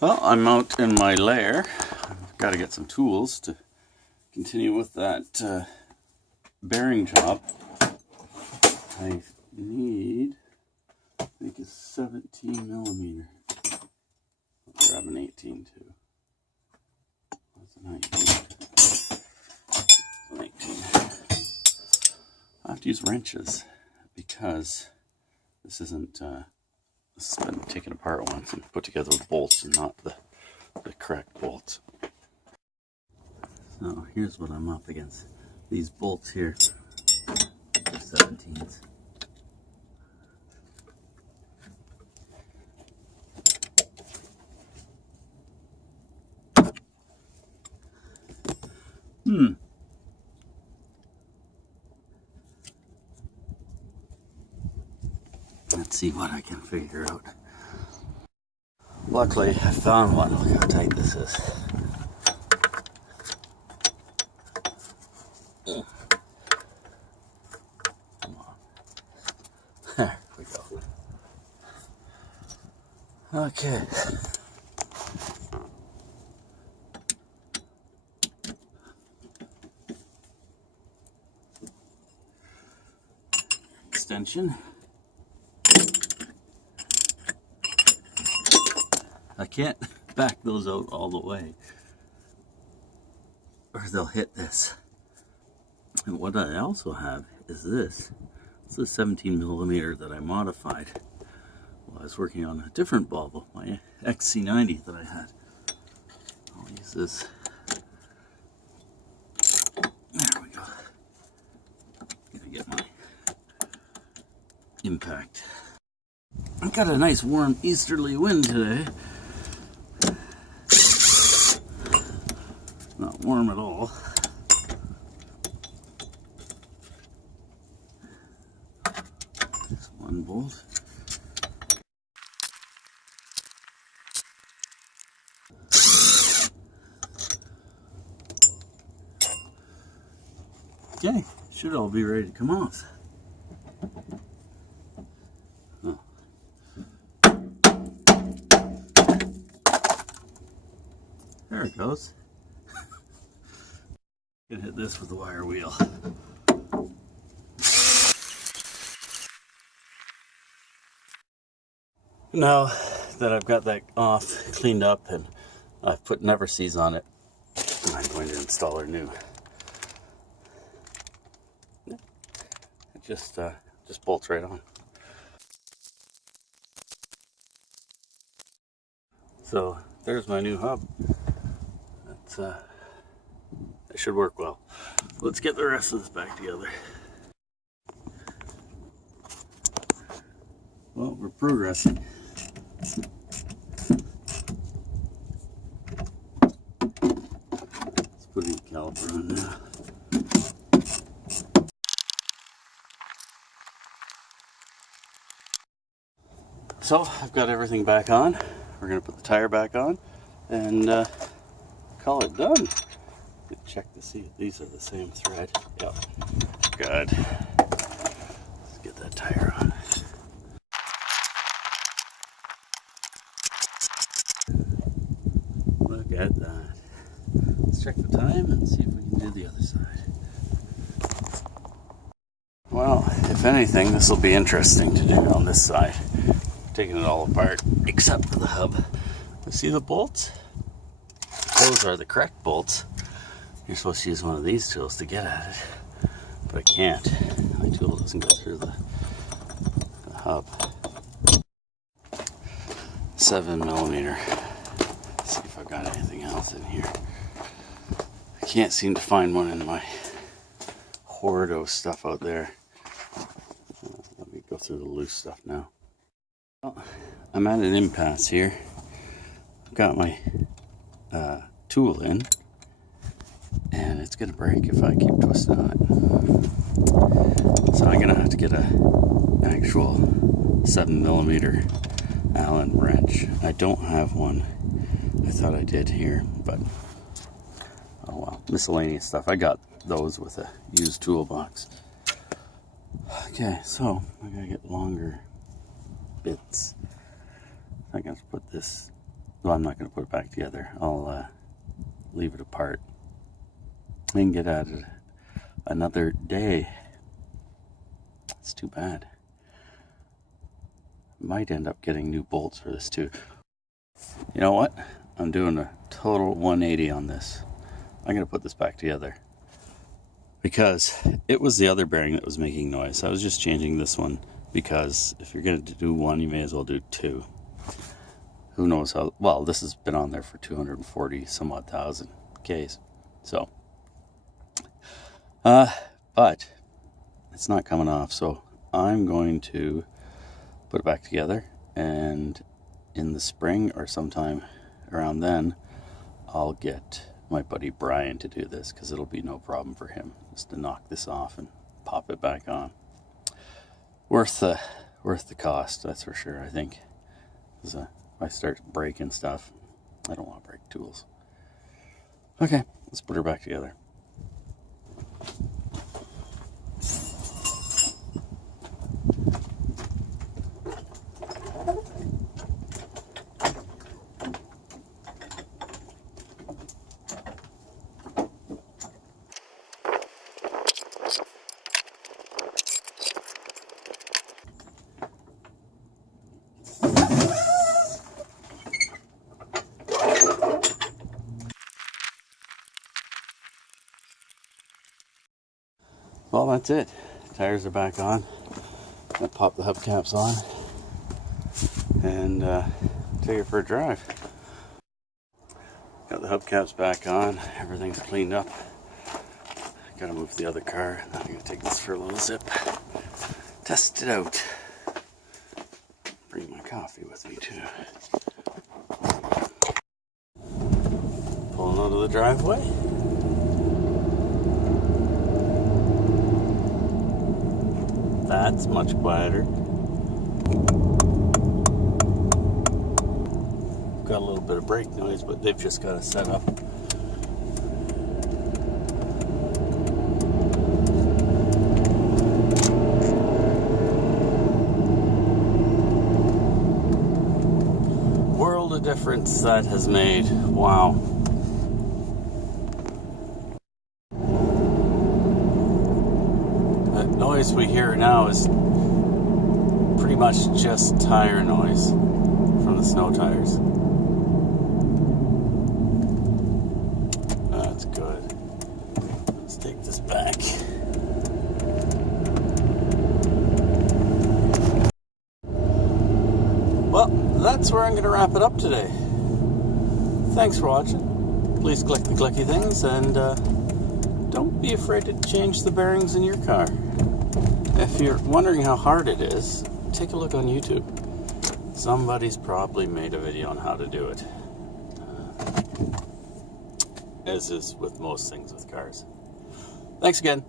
Well, I'm out in my lair. I've got to get some tools to continue with that bearing job. I need, I think it's 17 millimeter. I'll grab an 18 too. That's a 19. That's an 18. I have to use wrenches because this isn't. This has been taken apart once and put together with bolts and not the correct bolts. So here's what I'm up against. These bolts here are 17s. Let's see what I can figure out. Luckily, I found one. Look how tight this is. Come on. There we go. Okay. Extension. I can't back those out all the way or they'll hit this. And what I also have is this. It's a 17 millimeter that I modified while I was working on a different Volvo, my XC90 that I had. I'll use this. There we go. Gonna get my impact. I've got a nice warm easterly wind today. Not warm at all. Just one bolt. Okay, should all be ready to come off. Oh. There it goes. Gonna hit this with the wire wheel. Now that I've got that off, cleaned up, and I've put never sees on it, I'm going to install her new. It just bolts right on. So there's my new hub. It should work well. Let's get the rest of this back together. Well, we're progressing. Let's put a caliper on now. So I've got everything back on. We're going to put the tire back on and call it done. Check to see if these are the same thread. Yep. Good. Let's get that tire on. Look at that. Let's check the time and see if we can do the other side. Well, if anything, this will be interesting to do on this side. Taking it all apart, except for the hub. See the bolts? Those are the correct bolts. You're supposed to use one of these tools to get at it, but I can't. My tool doesn't go through the hub. 7 millimeter. Let's see if I've got anything else in here. I can't seem to find one in my hoard of stuff out there. Let me go through the loose stuff now. Well, I'm at an impasse here. I've got my tool in. And it's gonna break if I keep twisting on it. So I'm gonna have to get an actual 7 millimeter Allen wrench. I don't have one. I thought I did here, but oh well. Miscellaneous stuff. I got those with a used toolbox. Okay, so I gotta get longer bits. I gotta put this Well, I'm not going to put it back together. I'll leave it apart and get at it another day. It's too bad. Might end up getting new bolts for this too. You know what? I'm doing a total 180 on this. I'm going to put this back together because it was the other bearing that was making noise. I was just changing this one because if you're going to do one, you may as well do two. Who knows how well this has been on there for 240 some odd thousand Ks. So but it's not coming off, so I'm going to put it back together, and in the spring or sometime around then I'll get my buddy Brian to do this, because it'll be no problem for him just to knock this off and pop it back on. Worth the cost, that's for sure. I think if I start breaking stuff, I don't want to break tools. Okay, let's put her back together. Well, that's it. Tires are back on. I pop the hubcaps on and take it for a drive. Got the hubcaps back on. Everything's cleaned up. Gotta move the other car. I'm gonna take this for a little zip. Test it out. Bring my coffee with me too. Pulling out of the driveway. That's much quieter. Got a little bit of brake noise, but they've just got to set up. World of difference that has made. Wow. Noise we hear now is pretty much just tire noise from the snow tires. That's good. Let's take this back. Well, that's where I'm going to wrap it up today. Thanks for watching. Please click the clicky things, and don't be afraid to change the bearings in your car. If you're wondering how hard it is, take a look on YouTube. Somebody's probably made a video on how to do it. As is with most things with cars. Thanks again.